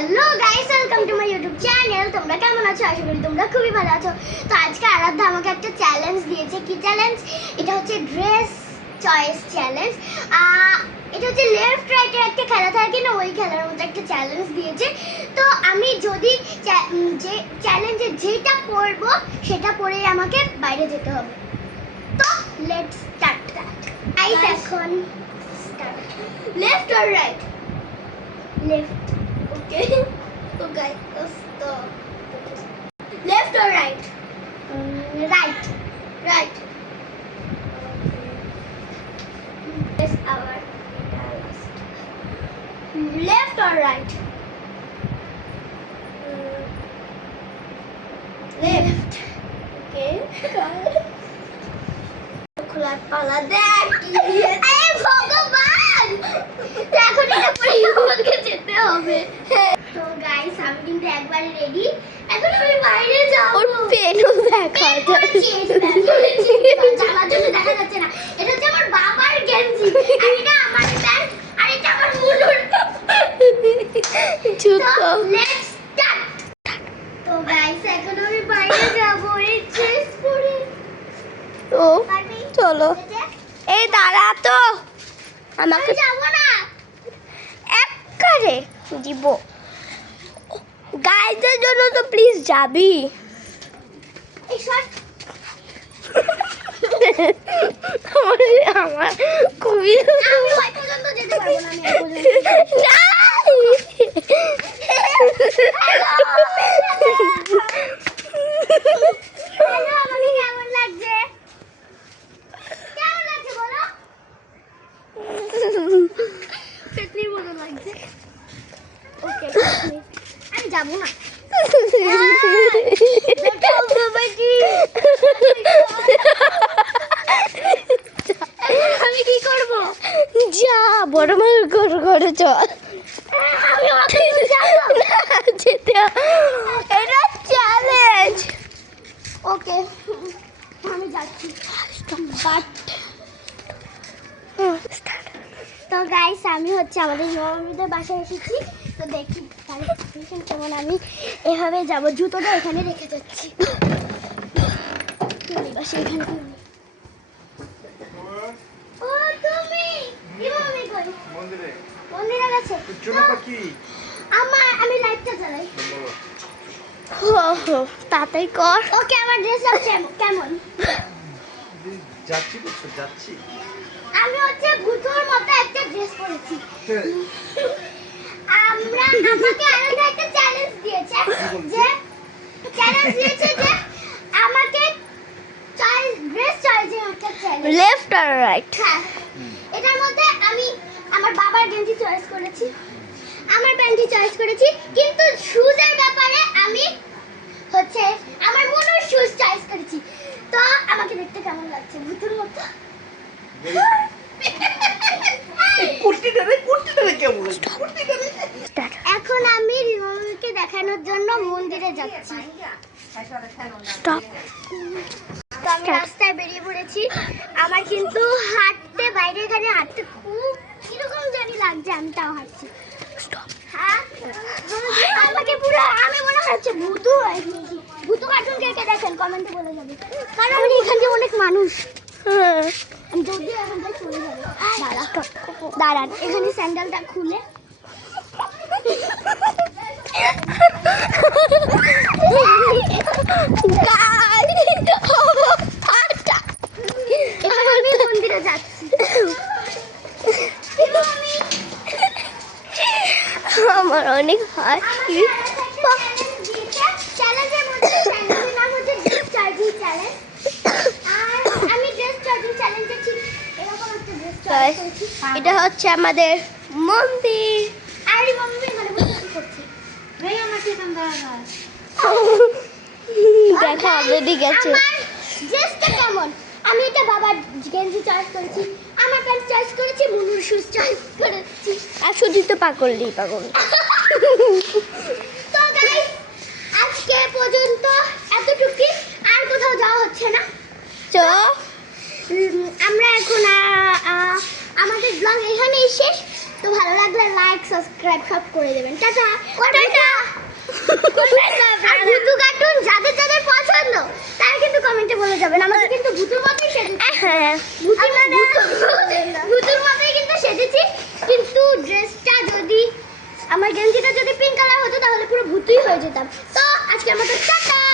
Hello guys, welcome to my YouTube channel. তোমরা কেমন আছো? আশা করি তোমরা খুবই ভালো আছো। তো আজকে আরাধ্যা আমাকে একটা চ্যালেঞ্জ দিয়েছে। কি চ্যালেঞ্জ? এটা হচ্ছে ড্রেস চয়েস চ্যালেঞ্জ। এটা হচ্ছে লেফট রাইটের একটা খেলা থাকে না, ওই খেলার মধ্যে একটা চ্যালেঞ্জ দিয়েছে। তো আমি যদি যে চ্যালেঞ্জে যেটা পরবো সেটা পরেই আমাকে বাইরে যেতে হবে। তো লেটস স্টার্ট দ্যাট। গাইস এখন start. Left or right? Left. Okay. So guys, so left or right? Right. Right. Yes, our last. Left or right? Left. Okay. খোলার পালা দেখ। আরে ভগবান, এখন এটা পরে আমাকে যেতে হবে। তো গাইস, আমি কিন্তু একবারে রেডি। এখন আমি বাইরে যাব। ওর পেনও দেখা যাচ্ছে। জামার জন্য দেখা যাচ্ছে না। এটা হচ্ছে আমার বাবার গেঞ্জি, আর এটা আমার প্যান্ট, আর এটা আমার মুলুর জুতো। Let's start. তো গাইস, এখন আমি বাইরে যাব এই ড্রেস পরে। তো চলো। এই দাঁড়া তো, আমাকে যাব না একবারে দিব। গাইজের জন্য তো প্লিজ যাবি। আমার খুবই পর্যন্ত যেতে পারবো না। আমি কেমন লাগছে? কেমন লাগছে বলো? পেটনির মতো লাগছে। ওকে, আমি যাবো না। আমি কি করব? যা বড় মার ঘরে চল। এটা চ্যালেঞ্জ। ওকে, আমি যাচ্ছি। তো গাইস, আমি হচ্ছে আমাদের নবমীদের বাসায় এসেছি। তো দেখি কেমন। আমি এভাবে যাব, জুতোটা এখানে রেখে যাচ্ছি। ও তুমি ইমামি কই? মন্দিরে গেছে। আমি লাইটটা জ্বালাই। তাড়াতাড়ি কর। ওকে, আমার ড্রেস কেমন? যাচ্ছি। আমি হচ্ছে ভূতের মতো একটা ড্রেস পরেছি। আমাকে আলাদা একটা চ্যালেঞ্জ দিয়েছে, যে আমাকে ড্রেস চয়েসের একটা চ্যালেঞ্জ। লেফট আর রাইট? হ্যাঁ। এটার মধ্যে আমি আমার বাবার গেঞ্জি চয়েস করেছি, আমার প্যান্টি চয়েস করেছি, কিন্তু শুজের ব্যাপারে আমি হচ্ছে আমার মনের শুজ চয়েস করেছি। তো আমাকে দেখতে কেমন লাগছে? ভূতের মতো। এখন আমি রিমোকে দেখানোর জন্য মন্দিরে যাচ্ছি। তো আমি রাস্তায় বেরিয়ে পড়েছি। আমার কিন্তু হাঁটতে, বাইরে এখানে হাঁটতে খুব কিরকম জানি লাগছে। আমি তাও হাঁটছি। হ্যাঁ, আমাকে পুরো আমি মনে হচ্ছে ভূতু কার্টুন কে কে দেখেন কমেন্টে বলে যাবে, কারণ এখানে অনেক মানুষ। আমি যদি এখন চলে যাবো। দাঁড়ান, এখানে স্যান্ডেলটা খুলে। আমি মন্দিরে যাচ্ছি। আমার অনেক হাসি। চ্যালেঞ্জের মধ্যে চ্যালেঞ্জের নাম হচ্ছে ড্রেস চার্জিং চ্যালেঞ্জ। আর আমি ড্রেস চার্জিং চ্যালেঞ্জে ঠিক এরকম একটা ড্রেস চয়েস করেছি। এটা হচ্ছে আমাদের মন্দির। আর এই মন্দির এখানে বসে কি করছে? ভাই আমার সেখান দাঁড়া। দেখা বেরিয়ে গেছে। ড্রেসটা কেমন? আমি এটা বাবার গেঞ্জি চয়েস করেছি, আমার প্যান্ট চয়েস করেছি, মুনুর শুজ চয়েস করেছি। আর শুধু তো পাগল। তো গাইস, আজকে পর্যন্ত এতটুকুই, আর কোথাও যাওয়া হচ্ছে না। তো আমরা এখন আমাদের ব্লগ এখানেই শেষ। তো ভালো ভালো লাগলে লাইক সাবস্ক্রাইব সব করে দেবেন। Tata tata. আর ভুতু কার্টুন যাদের যাদের পছন্দ তারা কিন্তু কমেন্টে বলে যাবেন। আমাকে কিন্তু ভুতুর মতোই সেজেছি, ভুতুর মতোই কিন্তু সেজেছি, কিন্তু ড্রেসটা যদি আমার গেঞ্জিটা যদি পিঙ্ক কালার হতো তাহলে পুরো ভুতুই হয়ে যেতাম। তো আজকের মতো টাটা।